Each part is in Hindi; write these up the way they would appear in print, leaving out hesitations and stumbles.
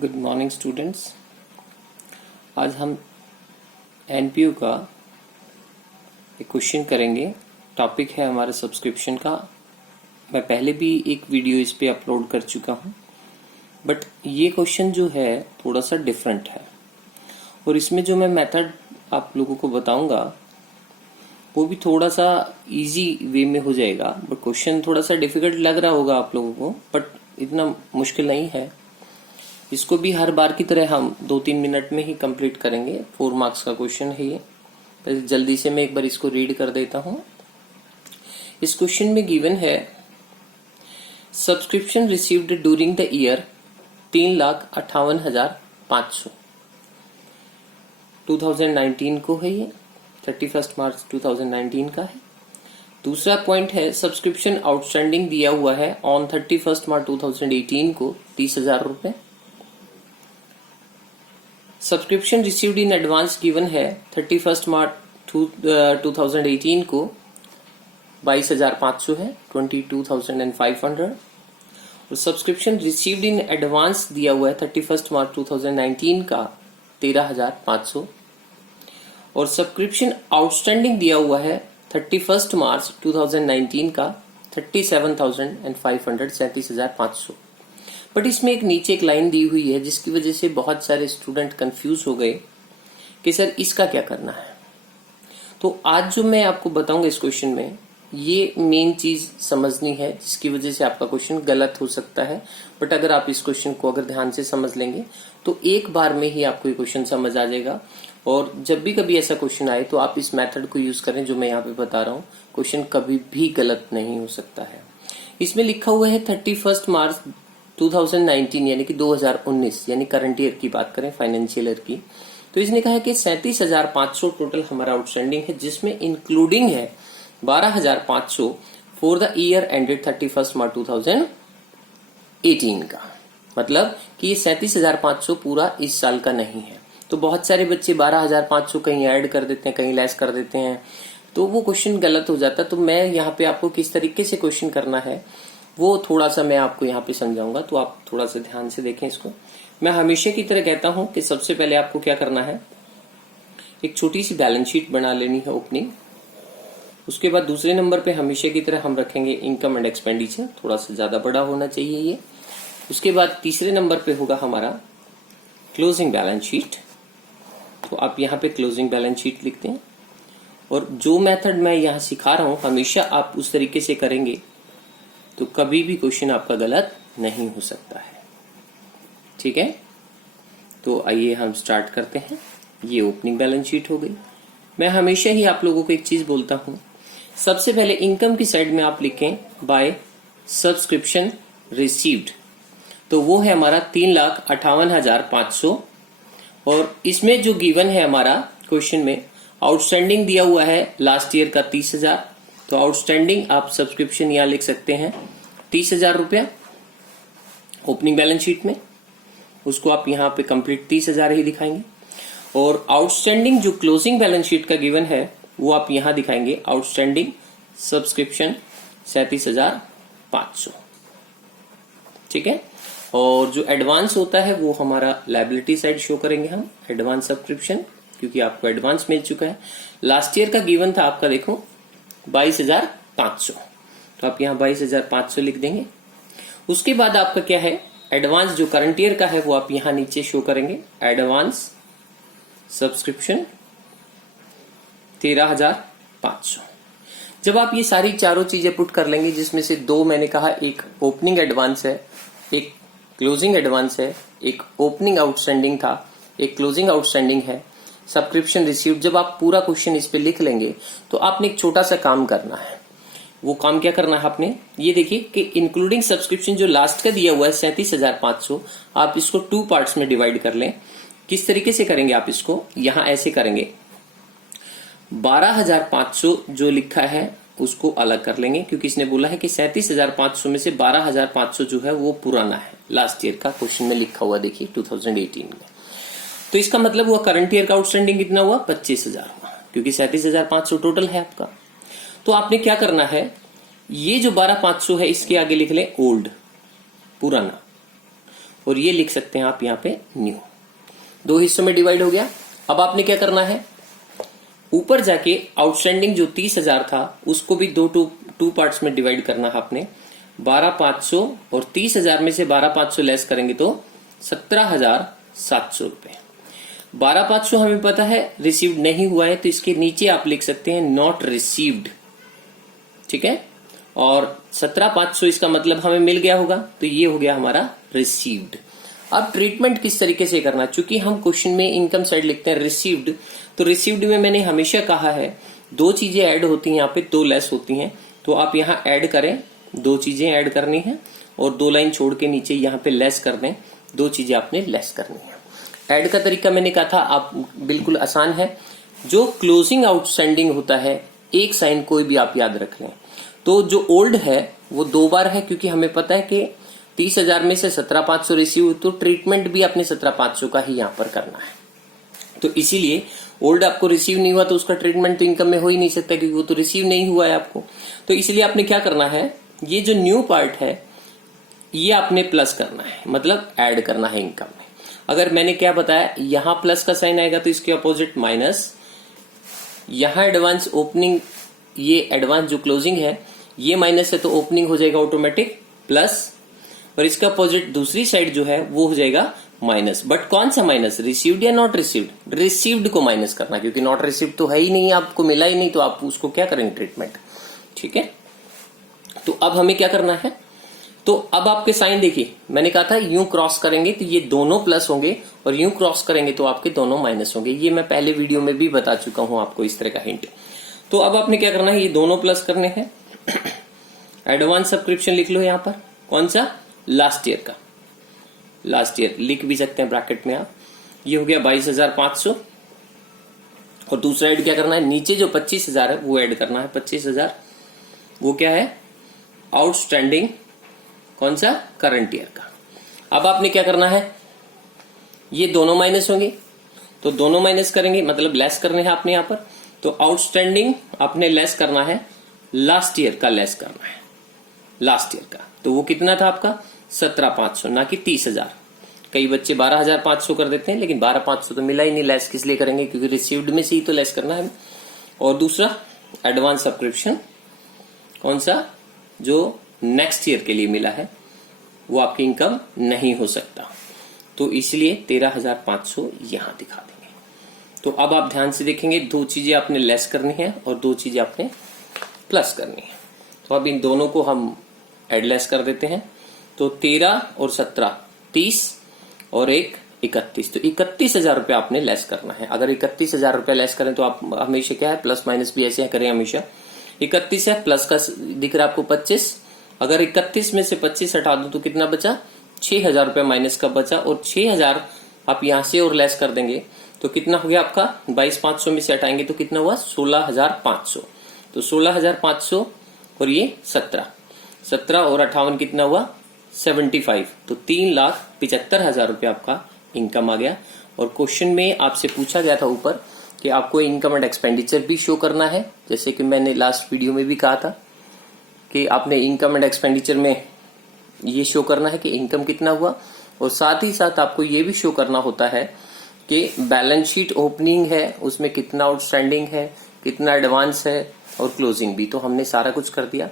Good morning students. आज हम एनपीयू का एक क्वेश्चन करेंगे। टॉपिक है हमारा सब्सक्रिप्शन का। मैं पहले भी एक वीडियो इस पे अपलोड कर चुका हूं, बट ये क्वेश्चन जो है थोड़ा सा डिफरेंट है और इसमें जो मैं मेथड आप लोगों को बताऊंगा वो भी थोड़ा सा इजी वे में हो जाएगा। बट क्वेश्चन थोड़ा सा डिफिकल्ट लग रहा होगा आप लोगों को, बट इतना मुश्किल नहीं है। इसको भी हर बार की तरह हम 2-3 मिनट में ही कंप्लीट करेंगे। 4 मार्क्स का क्वेश्चन है ये। पहले जल्दी से मैं एक बार इसको रीड कर देता हूं। इस क्वेश्चन में गिवन है subscription received during the year 3,58,500। 2019 को है ये, 31 मार्च 2019 का है। दूसरा पॉइंट है सब्सक्रिप्शन आउटस्टैंडिंग दिया हुआ है ऑन 31 मार्च 2018 को 30,000 रुपए। Subscription received in advance given है 31 मार्च 2018 को 22,500 है, 22,500। और सब्सक्रिप्शन रिसीव्ड इन एडवांस दिया हुआ है 31 मार्च 2019 का 13,500। और सब्सक्रिप्शन आउटस्टैंडिंग दिया हुआ है 31 मार्च 2019 का 37,500, 37,500। बट इसमें एक नीचे एक लाइन दी हुई है जिसकी वजह से बहुत सारे स्टूडेंट कंफ्यूज हो गए कि सर इसका क्या करना है। तो आज जो मैं आपको बताऊंगा इस क्वेश्चन में, ये मेन चीज समझनी है जिसकी वजह से आपका क्वेश्चन गलत हो सकता है। बट अगर आप इस क्वेश्चन को अगर ध्यान से समझ लेंगे तो एक बार में ही आपको ये क्वेश्चन समझ आ जाएगा। और जब भी कभी ऐसा क्वेश्चन आए तो आप इस मेथड को यूज करें जो मैं यहाँ पे बता रहा हूँ। क्वेश्चन कभी भी गलत नहीं हो सकता है। इसमें लिखा हुआ है 31 मार्च 2019 यानी कि 2019 यानी करंट ईयर की बात करें, फाइनेंशियल ईयर की। तो इसने कहा है कि 37,500 टोटल हमारा आउटस्टैंडिंग है, जिसमें इंक्लूडिंग है 12,500 फॉर द ईयर एंडेड 31 मार्च 2018 का। मतलब कि ये 37,500 पूरा इस साल का नहीं है। तो बहुत सारे बच्चे 12,500 कहीं ऐड कर देते हैं, कहीं लेस कर देते हैं, तो वो क्वेश्चन गलत हो जाता है। तो मैं यहाँ पे आपको किस तरीके से क्वेश्चन करना है वो थोड़ा सा मैं आपको यहाँ पे समझाऊंगा, तो आप थोड़ा सा ध्यान से देखें इसको। मैं हमेशा की तरह कहता हूं कि सबसे पहले आपको क्या करना है, एक छोटी सी बैलेंस शीट बना लेनी है ओपनिंग। उसके बाद दूसरे नंबर पे हमेशा की तरह हम रखेंगे इनकम एंड एक्सपेंडिचर, थोड़ा सा ज्यादा बड़ा होना चाहिए ये। उसके बाद तीसरे नंबर पे होगा हमारा क्लोजिंग बैलेंस शीट। तो आप यहाँ पे क्लोजिंग बैलेंस शीट लिखते हैं। और जो मेथड मैं यहाँ सिखा रहा हूं हमेशा आप उस तरीके से करेंगे तो कभी भी क्वेश्चन आपका गलत नहीं हो सकता है। ठीक है, तो आइए हम स्टार्ट करते हैं। ये ओपनिंग बैलेंस शीट हो गई। मैं हमेशा ही आप लोगों को एक चीज बोलता हूं, सबसे पहले इनकम की साइड में आप लिखें बाय सब्सक्रिप्शन रिसीव्ड। तो वो है हमारा 3,58,500। और इसमें जो गिवन है हमारा क्वेश्चन में आउटस्टैंडिंग दिया हुआ है लास्ट ईयर का 30,000। तो आउटस्टैंडिंग आप सब्सक्रिप्शन यहां लिख सकते हैं 30,000 रुपया ओपनिंग बैलेंस शीट में। उसको आप यहां पे कंप्लीट 30,000 ही दिखाएंगे। और आउटस्टैंडिंग जो क्लोजिंग बैलेंस शीट का गिवन है वो आप यहां दिखाएंगे आउटस्टैंडिंग सब्सक्रिप्शन 37,500। ठीक है। और जो एडवांस होता है वो हमारा लायबिलिटी साइड शो करेंगे हम, एडवांस सब्सक्रिप्शन, क्योंकि आपको एडवांस मिल चुका है। लास्ट ईयर का गिवन था आपका, देखो 22,500, तो आप यहाँ 22,500 लिख देंगे। उसके बाद आपका क्या है, एडवांस जो करंट ईयर का है वो आप यहाँ नीचे शो करेंगे, एडवांस सब्सक्रिप्शन 13,500। जब आप ये सारी चारों चीजें पुट कर लेंगे, जिसमें से दो मैंने कहा एक ओपनिंग एडवांस है, एक क्लोजिंग एडवांस है, एक ओपनिंग आउटस्टैंडिंग था, एक क्लोजिंग आउटस्टैंडिंग है, सब्सक्रिप्शन रिसीव्ड। जब आप पूरा क्वेश्चन इस पे लिख लेंगे तो आपने एक छोटा सा काम करना है। वो काम क्या करना है आपने, ये देखिए कि इंक्लूडिंग सब्सक्रिप्शन जो लास्ट का दिया हुआ है 37,500, आप इसको 2 पार्ट्स में डिवाइड कर लें। किस तरीके से करेंगे आप इसको, यहां ऐसे करेंगे, 12,500 जो लिखा है उसको अलग कर लेंगे, क्योंकि इसने बोला है कि 37,500 में से 12,500 जो है वो पुराना है, लास्ट ईयर का क्वेश्चन में लिखा हुआ, देखिए 2018 में। तो इसका मतलब हुआ करंट ईयर का आउटस्टैंडिंग कितना हुआ, 25,000 हुआ, क्योंकि 37,500 टोटल है आपका। तो आपने क्या करना है, ये जो 12,500 है इसके आगे लिख लें ओल्ड, पुराना। और ये लिख सकते हैं आप यहाँ पे न्यू। 2 हिस्सों में डिवाइड हो गया। अब आपने क्या करना है, ऊपर जाके आउटस्टैंडिंग जो 30,000 था उसको भी टू पार्ट्स में डिवाइड करना है आपने। 12,500 और 30,000 में से 12,500 लेस करेंगे तो 17,700 रुपए। 12,500 हमें पता है रिसीव्ड नहीं हुआ है, तो इसके नीचे आप लिख सकते हैं नॉट रिसीव्ड, ठीक है। और 17,500 इसका मतलब हमें मिल गया होगा, तो ये हो गया हमारा रिसीव्ड। अब ट्रीटमेंट किस तरीके से करना, चूंकि हम क्वेश्चन में इनकम साइड लिखते हैं रिसीव्ड, तो रिसीव्ड में मैंने हमेशा कहा है 2 चीजें ऐड होती हैं, यहाँ पे 2 लेस होती हैं, तो आप यहाँ ऐड करें, 2 चीजें ऐड करनी है और 2 लाइन छोड़ के नीचे यहाँ पे लेस कर दें, 2 चीजें आपने लेस करनी है। ऐड का तरीका मैंने कहा था आप बिल्कुल आसान है। जो क्लोजिंग आउटस्टैंडिंग होता है, एक साइन कोई भी आप याद रख लें, तो जो ओल्ड है वो 2 बार है, क्योंकि हमें पता है कि 30,000 में से 17,500 रिसीव, तो ट्रीटमेंट भी आपने 17,500 का ही यहाँ पर करना है। तो इसीलिए ओल्ड आपको रिसीव नहीं हुआ तो उसका ट्रीटमेंट तो इनकम में हो ही नहीं सकता, क्योंकि वो तो रिसीव नहीं हुआ है आपको। तो इसलिए आपने क्या करना है, ये जो न्यू पार्ट है ये आपने प्लस करना है, मतलब ऐड करना है इनकम में। अगर मैंने क्या बताया, यहां प्लस का साइन आएगा तो इसके अपोजिट माइनस, यहां एडवांस ओपनिंग, ये एडवांस जो क्लोजिंग है ये माइनस है, तो ओपनिंग हो जाएगा ऑटोमेटिक प्लस, और इसका अपोजिट दूसरी साइड जो है वो हो जाएगा माइनस। बट कौन सा माइनस, रिसीव्ड या नॉट रिसीव्ड? रिसीव्ड को माइनस करना, क्योंकि नॉट रिसीव्ड तो है ही नहीं, आपको मिला ही नहीं, तो आप उसको क्या करेंगे, ट्रीटमेंट, ठीक है। तो अब हमें क्या करना है, तो अब आपके साइन देखिए, मैंने कहा था यूं क्रॉस करेंगे तो ये दोनों प्लस होंगे, और यूं क्रॉस करेंगे तो आपके दोनों माइनस होंगे। ये मैं पहले वीडियो में भी बता चुका हूं आपको इस तरह का हिंट। तो अब आपने क्या करना है, ये दोनों प्लस करने हैं। एडवांस सब्सक्रिप्शन लिख लो यहां पर, कौन सा, लास्ट ईयर का, लास्ट ईयर लिख भी सकते हैं ब्रैकेट में आप। ये हो गया 22,500, और दूसरा ऐड क्या करना है, नीचे जो 25,000 है वो ऐड करना है। 25,000 वो क्या है, आउटस्टैंडिंग, कौन सा, करंट ईयर का। अब आपने क्या करना है, ये दोनों माइनस होंगे, तो दोनों माइनस करेंगे, मतलब लेस करने हैं आपने यहां पर। तो आउटस्टैंडिंग आपने लेस करना है, लास्ट ईयर का लेस करना है, लास्ट ईयर का। तो वो कितना था आपका, 17,500, ना कि 30,000। कई बच्चे 12,500 कर देते हैं, लेकिन 12,500 तो मिला ही नहीं, लेस किस लिए करेंगे, क्योंकि रिसीव्ड में से ही तो लेस करना है। और दूसरा एडवांस सब्सक्रिप्शन, कौन सा, जो नेक्स्ट ईयर के लिए मिला है, वो आपकी इनकम नहीं हो सकता, तो इसलिए 13,500 यहां दिखा देंगे। तो अब आप ध्यान से देखेंगे, 2 चीजें आपने लेस करनी है और 2 चीजें आपने प्लस करनी है। तो अब इन दोनों को हम एड लेस कर देते हैं। तो 13 और 17 30, और एक 31, तो 31,000 रुपये आपने लेस करना है। अगर 31,000 रुपये लेस करें तो आप हमेशा क्या है, प्लस माइनस भी ऐसे करें हमेशा। 31 है, प्लस का दिख रहा है आपको 25, अगर 31 में से 25 हटा दो तो कितना बचा, 6,000 रुपये माइनस का बचा, और 6,000 आप यहां से और लेस कर देंगे तो कितना हो गया आपका, 22,500 में से हटाएंगे तो कितना हुआ, 16,500। तो 16,500 और ये 17 और 58 कितना हुआ, 75, तो 3,75,000 रुपये आपका इनकम आ गया। और क्वेश्चन में आपसे पूछा गया था ऊपर कि आपको इनकम एंड एक्सपेंडिचर भी शो करना है, जैसे कि मैंने लास्ट वीडियो में भी कहा था कि आपने इनकम एंड एक्सपेंडिचर में ये शो करना है कि इनकम कितना हुआ, और साथ ही साथ आपको ये भी शो करना होता है कि बैलेंस शीट ओपनिंग है उसमें कितना आउटस्टैंडिंग है, कितना एडवांस है, और क्लोजिंग भी। तो हमने सारा कुछ कर दिया,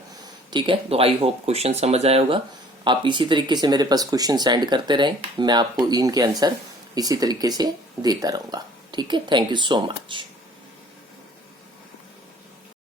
ठीक है। तो आई होप क्वेश्चन समझ आया होगा। आप इसी तरीके से मेरे पास क्वेश्चन सेंड करते रहें, मैं आपको इनके आंसर इसी तरीके से देता रहूंगा, ठीक है। Thank you so much.